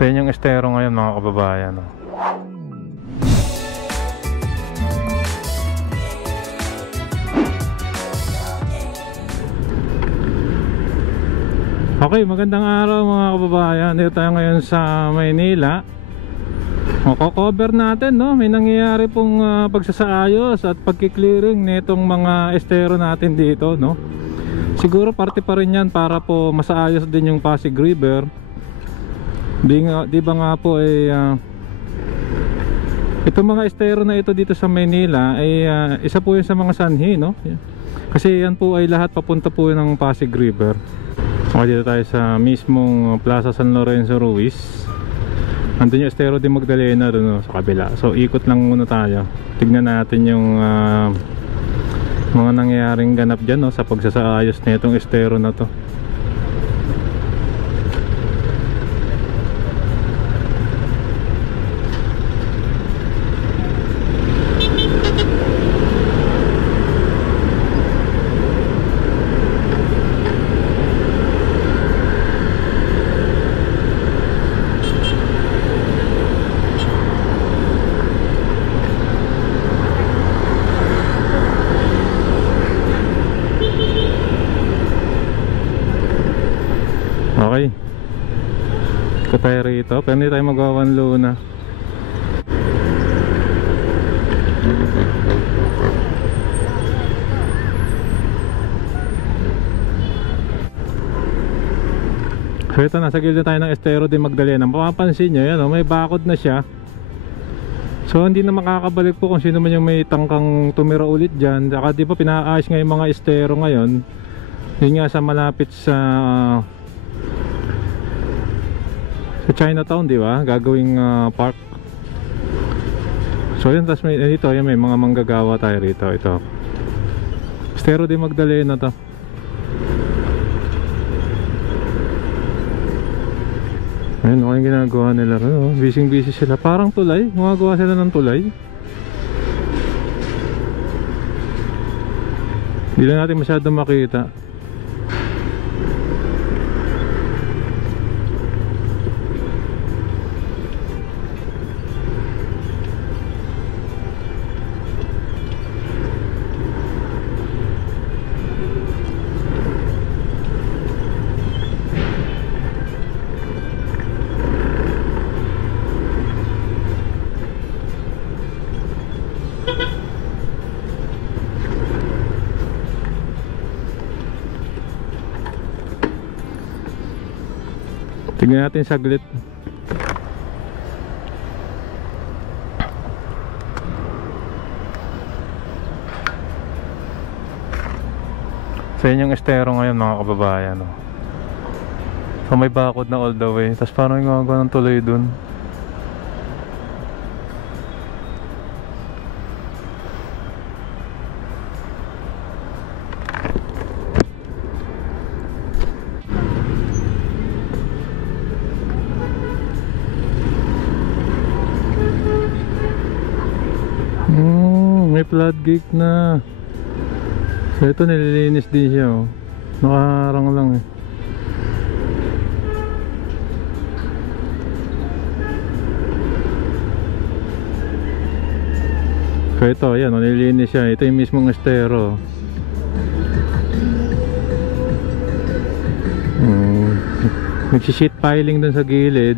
So yun yung estero ngayon mga kababayan, no? Okay, magandang araw mga kababayan. Dito tayo ngayon sa Maynila. Mako-cover natin, no? May nangyayari pong pagsasaayos at pagki-clearing nitong mga estero natin dito, no? Siguro parte pa rin yan para po masaayos din yung Pasig River. Di ba nga po itong mga estero na ito dito sa Maynila ay isa po yun sa mga sanhi, no? Kasi yan po ay lahat papunta po ng Pasig River. Okay, dito tayo sa mismong Plaza San Lorenzo Ruiz. Nandun yung estero de Magdalena doon, no, sa kabila. So ikot lang muna tayo. Tignan natin yung mga nangyayaring ganap dyan, no, sa pagsasaayos na itong estero na to. Okay, ito tayo rito, pero hindi tayo magwawanlo na. So ito, nasa gilid tayo ng estero de Magdalena. Mapapansin nyo yan, oh, may bakod na siya. So hindi na makakabalik po kung sino man yung may tangkang tumira ulit dyan. Saka di ba pinaayos nga yung mga estero ngayon. Yun nga sa malapit sa Chinatown, di ba? Gagawing park. So yun, tas may dito, yun, may mga manggagawa tayo rito. Ito, estero de Magdalena to. Ayun, okay yung ginagawa nila, no? Busy sila, parang tulay. Gumagawa sila ng tulay. Hindi lang natin masyadong makita. Tignan natin saglit. So yun yung estero ngayon mga kababayan, no? So may bakod na all the way. Tapos parang gumagawa ng tuloy dun. May floodgate na. So ito nililinis din siya, oh. Nakaharang lang eh. So ito, ayan, nililinis siya. Ito yung mismong estero. Nagsisheet piling dun sa gilid.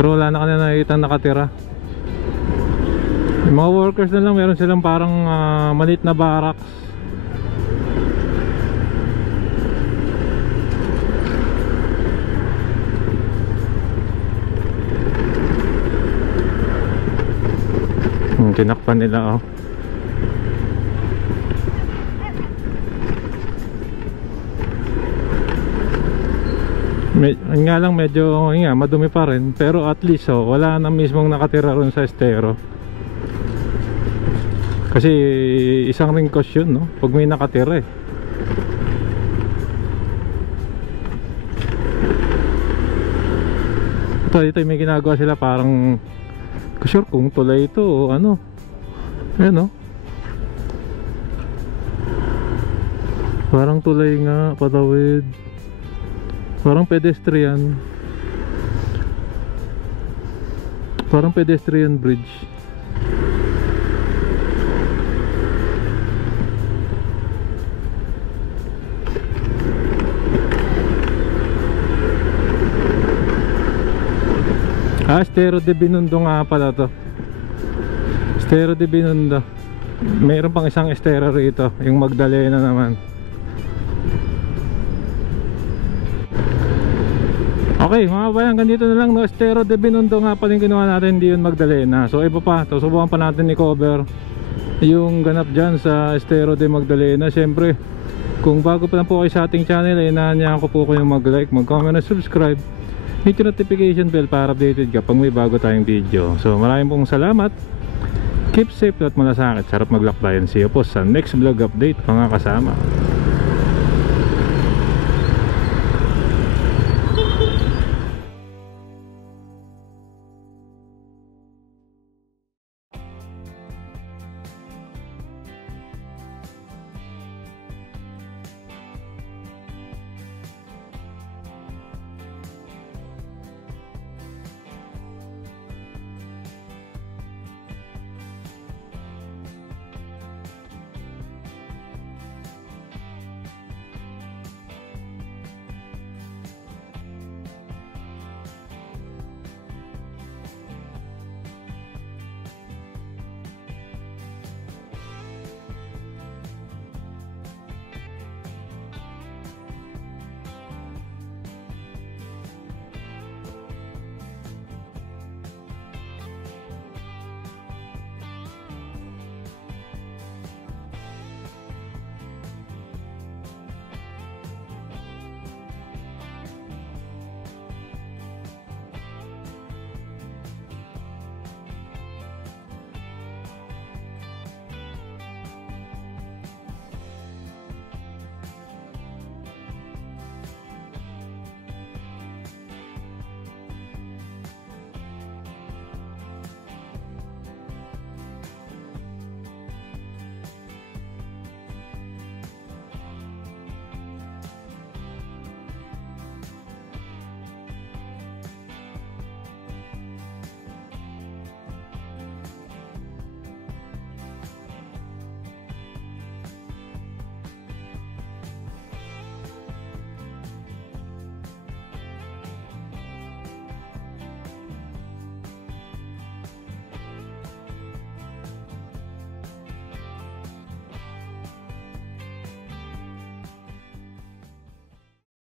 Pero wala na kanina nakikita nakatira. Yung mga workers na lang, meron silang parang maliit na barracks. Tinakpan nila, oh. Nga lang medyo madumi pa rin, pero at least, oh, wala na mismong nakatira ron sa estero. Kasi isang ring cost yun, no? Pag may nakatira eh. Ito may ginagawa sila parang sure kung tulay ito o ano. Ayan, no? Parang tulay nga, patawid. Parang pedestrian. Parang pedestrian bridge. Estero de Binondo nga pala to. Estero de Binondo. Mayroon pang isang estero rito, yung Magdalena naman. Okay mga bayan, ganito na lang, no? Estero de Binondo nga pala yung ginawa natin, hindi yun Magdalena. So iba pa, so subukan pa natin i-cover yung ganap dyan sa Estero de Magdalena. Siyempre, kung bago pa lang po kayo sa ating channel, ay inaanyahan ko po kayong mag-like, mag-comment at subscribe. Hit yung notification bell para updated ka pag may bago tayong video. So maraming pong salamat. Keep safe at malasakit. Sarap maglakbayan. See you po sa next vlog update mga kasama.